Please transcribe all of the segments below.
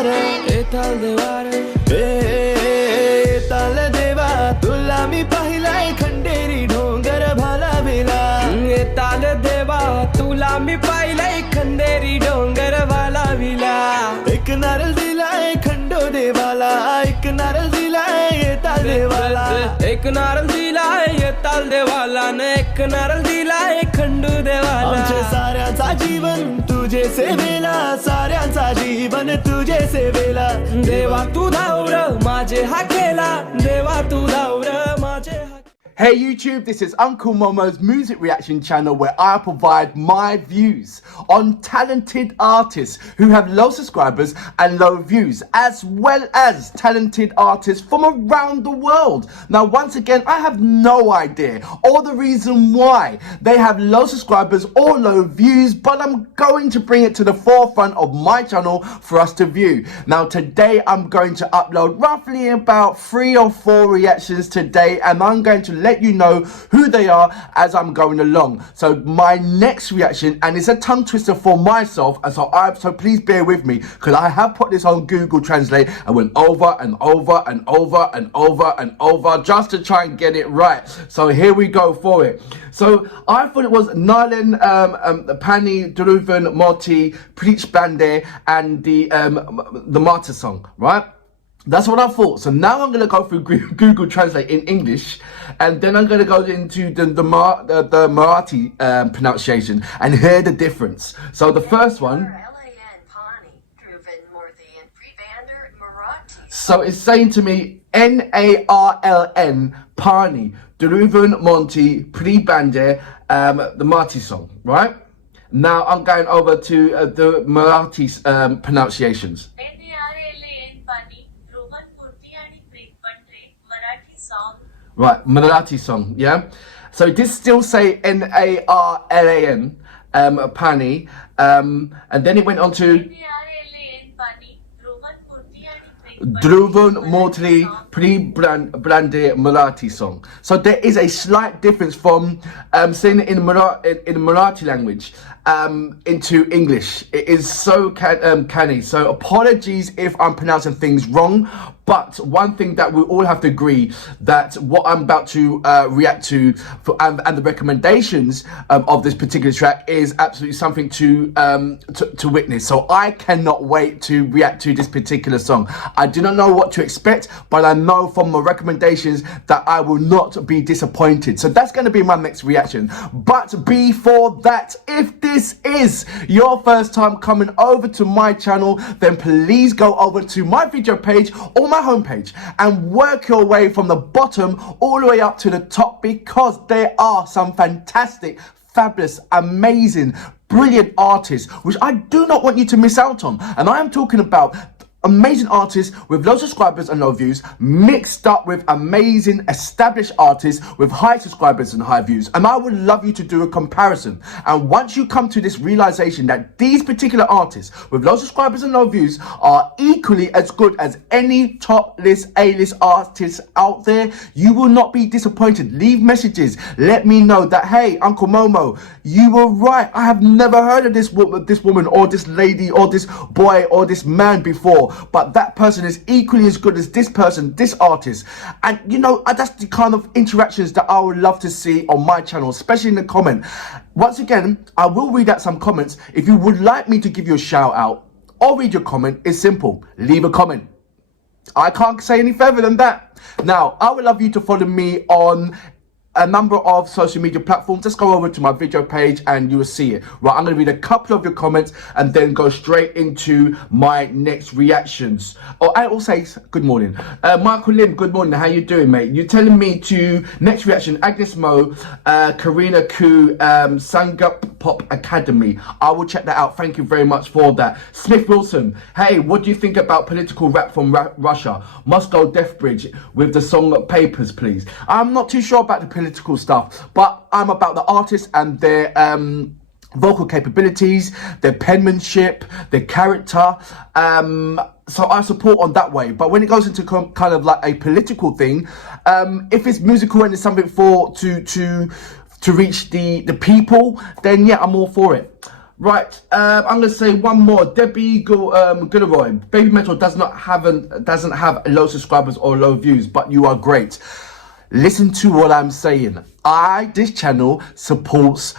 देवा रे एताल देवा रे एताल देवा तुला मी पाहिलाय खंडेरी डोंगर भालाविला एताल देवा तुला मी पाहिलंय खंडेरी डोंगर भालाविला एक नारळ दिलाय खंडो देवाला एक नारळ दिलाय एताल देवाला एक नारळ दिलाय एताल देवाला न एक नारळ दिलाय खंडू देवाला आमचे साऱ्यांचा जीवन तुझे सेवेला साऱ्यांचा जीवन तुझे सेवेला देवा तू धावर माझे हाकेला देवा तू धावर माझे Hey YouTube, this is Uncle Momo's music reaction channel where I provide my views on talented artists who have low subscribers and low views, as well as talented artists from around the world. Now once again, I have no idea or the reason why they have low subscribers or low views, but I'm going to bring it to the forefront of my channel for us to view. Now today I'm going to upload roughly about 3 or 4 reactions today, and I'm going to let you know who they are as I'm going along. So my next reaction, and it's a tongue twister for myself, and so please bear with me because I have put this on Google Translate and went over and over and over and over and over just to try and get it right. So here we go for it. So I thought it was Nalan, PAANI, Dhruvan Moorthy, Preet Bandre, and the Martyr song, right? That's what I thought. So now I'm going to go through Google Translate in English, and then I'm going to go into the Marathi pronunciation and hear the difference. So the first one. PAANI, Dhruvan Moorthy and Preet Bandre, Marathi. So it's saying to me NARLN, PAANI, Dhruvan Moorthy, Preet Bandre, the Marathi song, right? Now I'm going over to the Marathi pronunciations. PAANI, Dhruvan Moorthy and Preet Bandre, Marathi song. Right, Marathi song, yeah? So it did still say NARLAN, PAANI, and then it went on to PAANI, Dhruvan Moorthy and Preet Dhruvan Moorthy, Preet Bandre, Marathi song. So there is a slight difference from saying it in Marathi language into English. It is so canny. So apologies if I'm pronouncing things wrong. But one thing that we all have to agree, that what I'm about to react to and the recommendations of this particular track is absolutely something to witness. So I cannot wait to react to this particular song. I do not know what to expect, but I know from the recommendations that I will not be disappointed. So that's going to be my next reaction. But before that, if this is your first time coming over to my channel, then please go over to my video page or my homepage and work your way from the bottom all the way up to the top, because there are some fantastic, fabulous, amazing, brilliant artists which I do not want you to miss out on. And I am talking about amazing artists with low subscribers and low views mixed up with amazing established artists with high subscribers and high views. And I would love you to do a comparison. And once you come to this realization that these particular artists with low subscribers and low views are equally as good as any top list A-list artists out there, you will not be disappointed. Leave messages, let me know that, hey, Uncle Momo, you were right. I have never heard of this woman or this lady or this boy or this man before, but that person is equally as good as this person, this artist. And you know, that's the kind of interactions that I would love to see on my channel, especially in the comment. Once again, I will read out some comments. If you would like me to give you a shout out or read your comment, it's simple, leave a comment. I can't say any further than that. Now, I would love you to follow me on a number of social media platforms. Just go over to my video page and you will see it. Right, I'm going to read a couple of your comments and then go straight into my next reactions. Oh, I will say good morning. Michael Lim, good morning. How you doing, mate? You're telling me to next reaction, Agnes Mo, Karina Koo, Sangup Pop Academy. I will check that out. Thank you very much for that. Smith Wilson, hey, what do you think about political rap from Russia? Moscow Death Bridge with the song Papers, please. I'm not too sure about the political stuff, but I'm about the artists and their vocal capabilities, their penmanship, their character. So I support on that way. But when it goes into kind of like a political thing, if it's musical and it's something for to reach the people, then yeah, I'm all for it. Right, I'm gonna say one more. Debbie Gilroy. Baby Metal doesn't have low subscribers or low views, but you are great. Listen to what I'm saying. This channel supports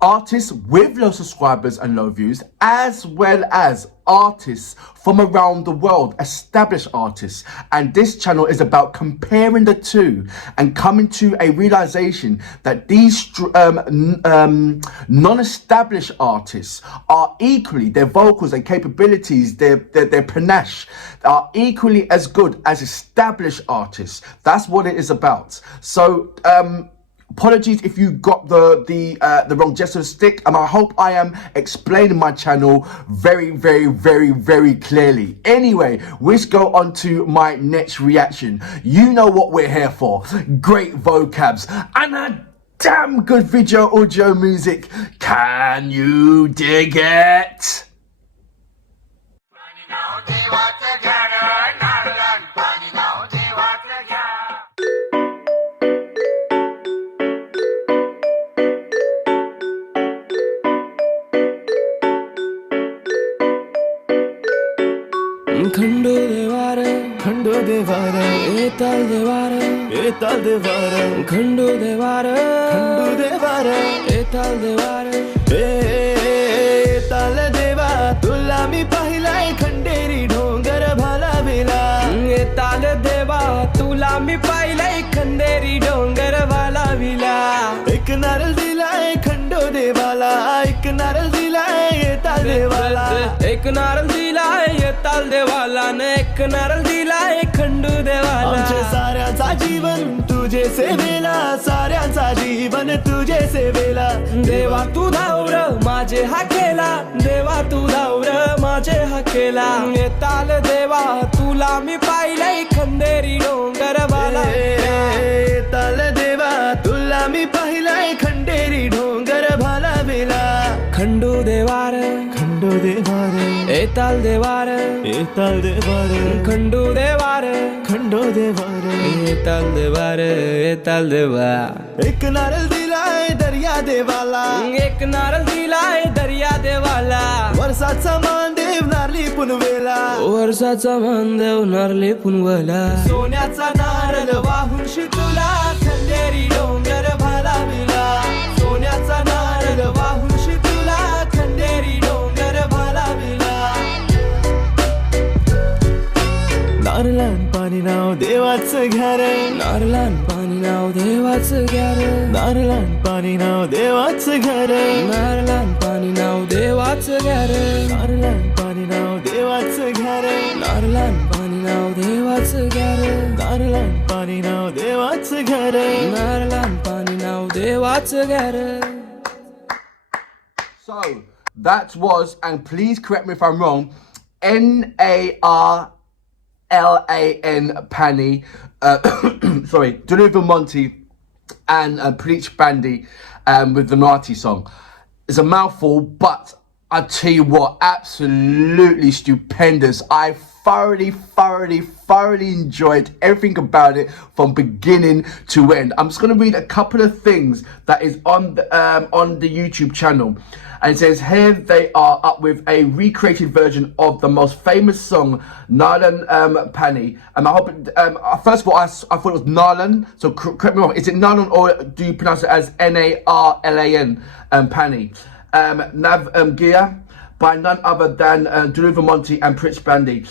artists with low subscribers and low views, as well as artists from around the world, established artists. And this channel is about comparing the two and coming to a realization that these non-established artists are equally, their vocals and capabilities, their panache are equally as good as established artists. That's what it is about. So apologies if you got the wrong gesture stick, and I hope I am explaining my channel very, very, very, very clearly. Anyway, let's go on to my next reaction. You know what we're here for. Great vocabs and a damn good video audio music. Can you dig it? खंडो देवार एताल देवार खंडो देवार एताल देवार एताल देवा तुला मी पाहिलाय खंडेरी डोंगर भाला वेला एताल देवा तुला मी पाहिलंय खंडेरी डोंगर वाला विला एक नारळ दिलाय खंडो देवाला एक नारळ दिलाय एताल देवाला एक नारळ दिलाय एताल देवाला ने एक नारळ दिलाय खंडू देवाला आमच्या साऱ्यांचा जीवन तुझे सेवेला साऱ्यांचा जीवन तुझे सेवेला देवा तू धावर माझे हाकेला देवा तू धावर माझे हाकेला एताल देवा तुला मी पाहिलंय खंडेरी डोंगर वाला एताल देवा तुला मी पाहिलाय खंडेरी डोंगर भाला वेला खंडू देवार एताल देवार खंडू देवार एताल देवा एक नारळ दिलाय दर्या देवाला एक नारळ दिलाय दर्या देवाला वर्षाचा मानदेव नारली पुनवेला वर्षाचा मानदेव नारली पुनवला सोन्याचा नारळ वाहून शितुला खंडेरी डोंगर भाला विला सोन्याचा नारळ वाहून शितुला खंडेरी डोंगर भाला विला नारळान पाणी नाव देवाचं घर नारळान पाणी नाव देवाचं घर नारळान पाणी नाव देवाचं घर नारळान पाणी नाव देवाचं घर नारळान पाणी नाव देवाचं घर नारळान पाणी नाव देवाचं घर नारळान पाणी नाव देवाचं घर नारळान पाणी नाव देवाचं घर. So that was, and please correct me if I'm wrong, Narlan PAANI, sorry, Dhruvan Moorthy and Preet Bandre with the Marathi song. It's a mouthful, but I tell you what, absolutely stupendous. I thoroughly enjoyed everything about it from beginning to end. I'm just going to read a couple of things that is on the YouTube channel. And it says here they are up with a recreated version of the most famous song, Narlan PAANI. And I hope, first of all, I thought it was Narlan, so correct me wrong. Is it Narlan or do you pronounce it as Narlan PAANI? Nav Gia by none other than Dhruvan Moorthy and Preet Bandre.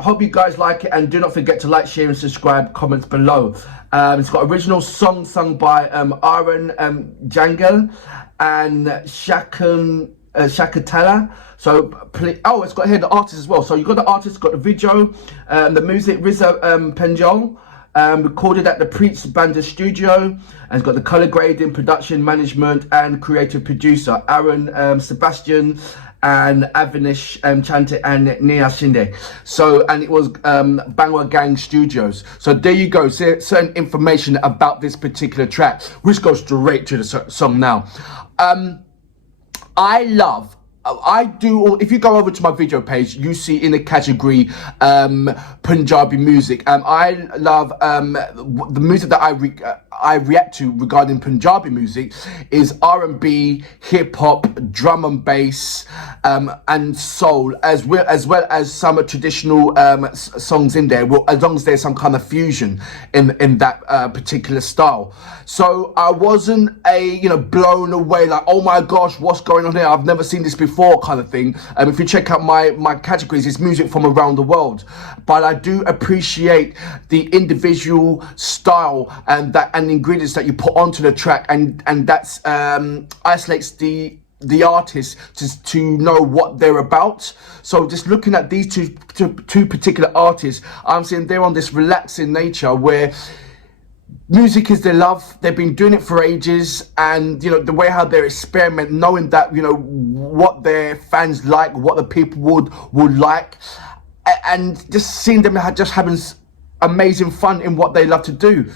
Hope you guys like it, and do not forget to like, share and subscribe, comments below. It's got original song sung by Arun Jangle and Shakuntala. So it's got here the artist as well. So you got the artist, got the video, the music, Riza Penjoel, recorded at the Preet Bandre studio, and it's got the color grading, production management and creative producer Arun, Sebastian and Avinash, Chate and Neha, Shinde. So, and it was BAWA Gang Studios. So there you go, certain information about this particular track, which goes straight to the song now. I love I do, if you go over to my video page, you see in the category Punjabi music. I love the music that I react to regarding Punjabi music is R&B, hip hop, drum and bass, and soul, as well as some traditional songs in there. Well, as long as there's some kind of fusion in that particular style. So I wasn't blown away like, oh my gosh, what's going on here? I've never seen this before, kind of thing. If you check out my categories, it's music from around the world. But I do appreciate the individual style and ingredients that you put onto the track, and that's isolates the artist to know what they're about. So just looking at these two particular artists, I'm seeing they're on this relaxing nature where music is their love. They've been doing it for ages, and the way how they experiment, knowing that what their fans like, what the people would like, and just seeing them just having amazing fun in what they love to do.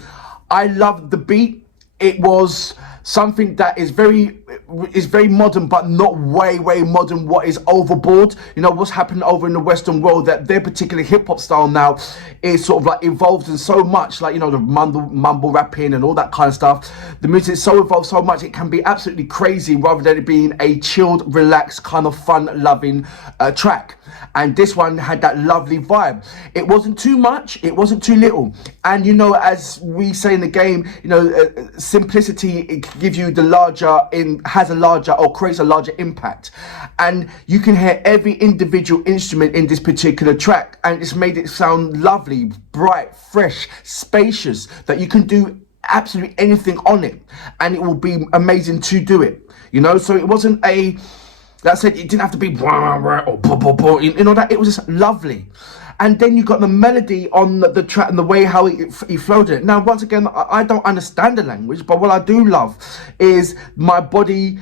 I loved the beat. It was something that is very modern, but not way modern. What is overboard? What's happening over in the Western world, that their particular hip hop style now is sort of like evolved in so much, like the mumble rapping and all that kind of stuff. The music is so evolved so much, it can be absolutely crazy rather than it being a chilled, relaxed, kind of fun loving track. And this one had that lovely vibe. It wasn't too much, it wasn't too little. And as we say in the game, simplicity, it gives you has a larger, or creates a larger impact. And you can hear every individual instrument in this particular track, and it's made it sound lovely, bright, fresh, spacious, that you can do absolutely anything on it and it will be amazing to do it. So it wasn't that said, it didn't have to be or that it was just lovely. And then you got the melody on the track and the way how he flowed it. Now, once again, I don't understand the language, but what I do love is my body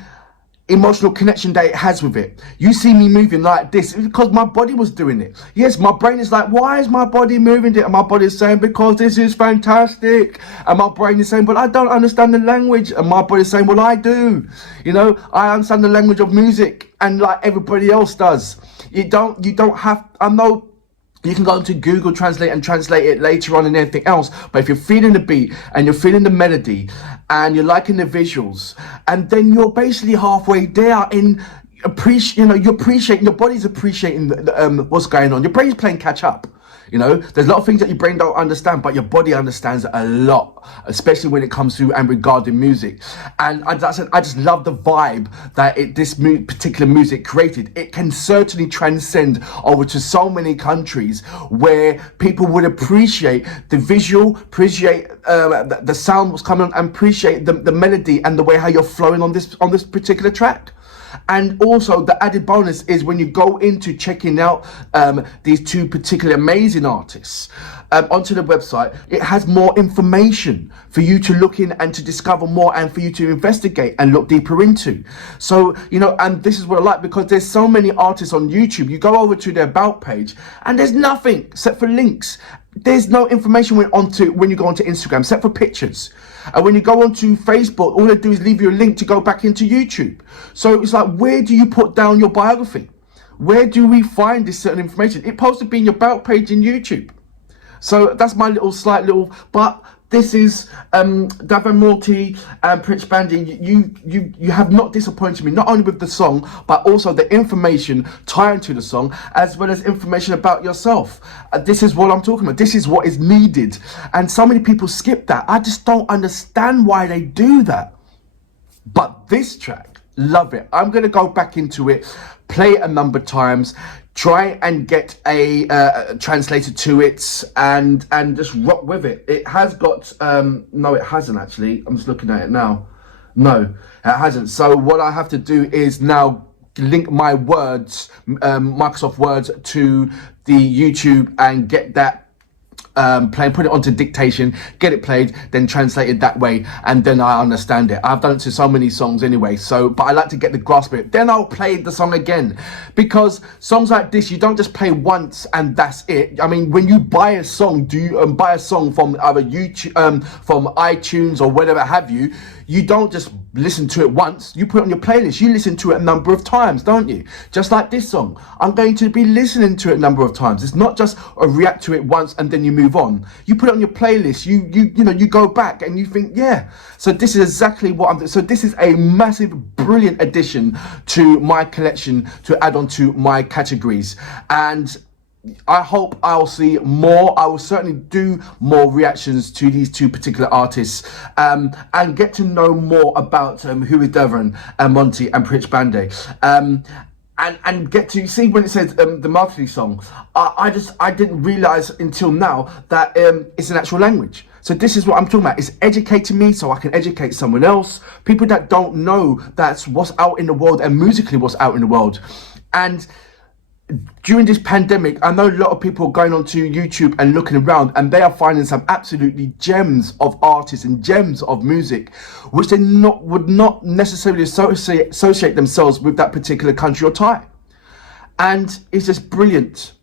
emotional connection that it has with it. You see me moving like this because my body was doing it. Yes, my brain is like, why is my body moving it? And my body is saying, because this is fantastic. And my brain is saying, but I don't understand the language. And my body is saying, well, I do. I understand the language of music, and like everybody else does. You don't have, I know you can go into Google Translate and translate it later on and everything else, but if you're feeling the beat and you're feeling the melody and you're liking the visuals, and then you're basically halfway there in you're appreciating, your body's appreciating what's going on. Your brain's playing catch up. There's a lot of things that your brain don't understand, but your body understands a lot, especially when it comes to and regarding music. And I just love the vibe that this particular music created. It can certainly transcend over to so many countries where people would appreciate the visual, appreciate the sound was coming on, and appreciate the melody and the way how you're flowing on this particular track. And also the added bonus is when you go into checking out these two particularly amazing artists onto the website, it has more information for you to look in and to discover more, and for you to investigate and look deeper into. So and this is what I like, because there's so many artists on YouTube. You go over to their About page and there's nothing except for links. There's no information when you go onto Instagram, except for pictures. And when you go onto Facebook, all they do is leave you a link to go back into YouTube. So it's like, where do you put down your biography? Where do we find this certain information? It's supposed to be in your About page in YouTube. So that's my but this is Dhruvan Moorthy and Preet Bandre. You have not disappointed me, not only with the song, but also the information tying to the song, as well as information about yourself. This is what I'm talking about. This is what is needed. And so many people skip that. I just don't understand why they do that. But this track, love it. I'm going to go back into it, play it a number of times, try and get a translator to it, and just rock with it. It has got no, it hasn't actually. I'm just looking at it now. No, it hasn't. So what I have to do is now link my words, Microsoft Words, to the YouTube and get that play, put it onto dictation, get it played, then translate it that way, and then I understand it. I've done it to so many songs anyway, but I like to get the grasp of it. Then I'll play the song again, because songs like this, you don't just play once and that's it. I mean, when you buy a song, buy a song from either YouTube, from iTunes or whatever have you, you don't just listen to it once, you put it on your playlist, you listen to it a number of times, don't you? Just like this song, I'm going to be listening to it a number of times. It's not just a react to it once and then you move on. You put it on your playlist, you go back and you think, yeah. So this is exactly what I'm doing. So this is a massive, brilliant addition to my collection to add on to my categories. And I hope I'll see more. I will certainly do more reactions to these two particular artists and get to know more about who is Dhruvan Moorthy and Preet Bandre. And get to see when it says the Marathi song. I didn't realise until now that it's an actual language. So this is what I'm talking about. It's educating me so I can educate someone else. People that don't know that's what's out in the world and musically what's out in the world. And during this pandemic, I know a lot of people are going onto YouTube and looking around and they are finding some absolutely gems of artists and gems of music which they would not necessarily associate themselves with that particular country or type. And it's just brilliant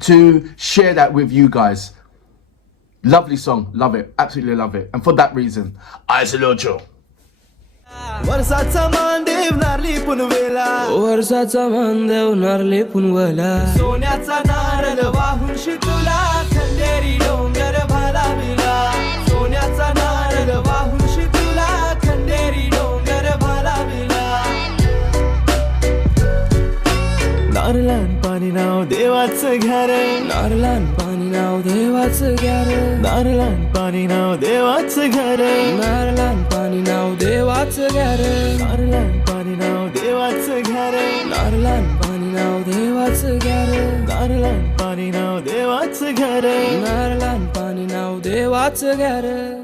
to share that with you guys. Lovely song, love it, absolutely love it. And for that reason, I salute you. वर्षाचा मान देवनार लिपून वेला वर्षाचा मान देवनार लिपून वेला सोन्याचा नारळ वाहून शितुला खंडेरी डोंगर भालाविला सोन्याचा नारळ वाहून शितुला खंडेरी डोंगर भालाविला नारळान पाणी नाव देवाचं घ्या रे नारळान पाणी नाव देवाचं घ्या रे नारळान पाणी नाव देवाचं घ्या रे नारळान पाणी नाव देवाचं घ्या रे नारळान पाणी नाव देवाचं घ्या रे नारळान पाणी नाव देवाचं घ्या रे नारळान पाणी नाव देवाचं घ्या रे नारळान पाणी नाव देवाचं घ्या रे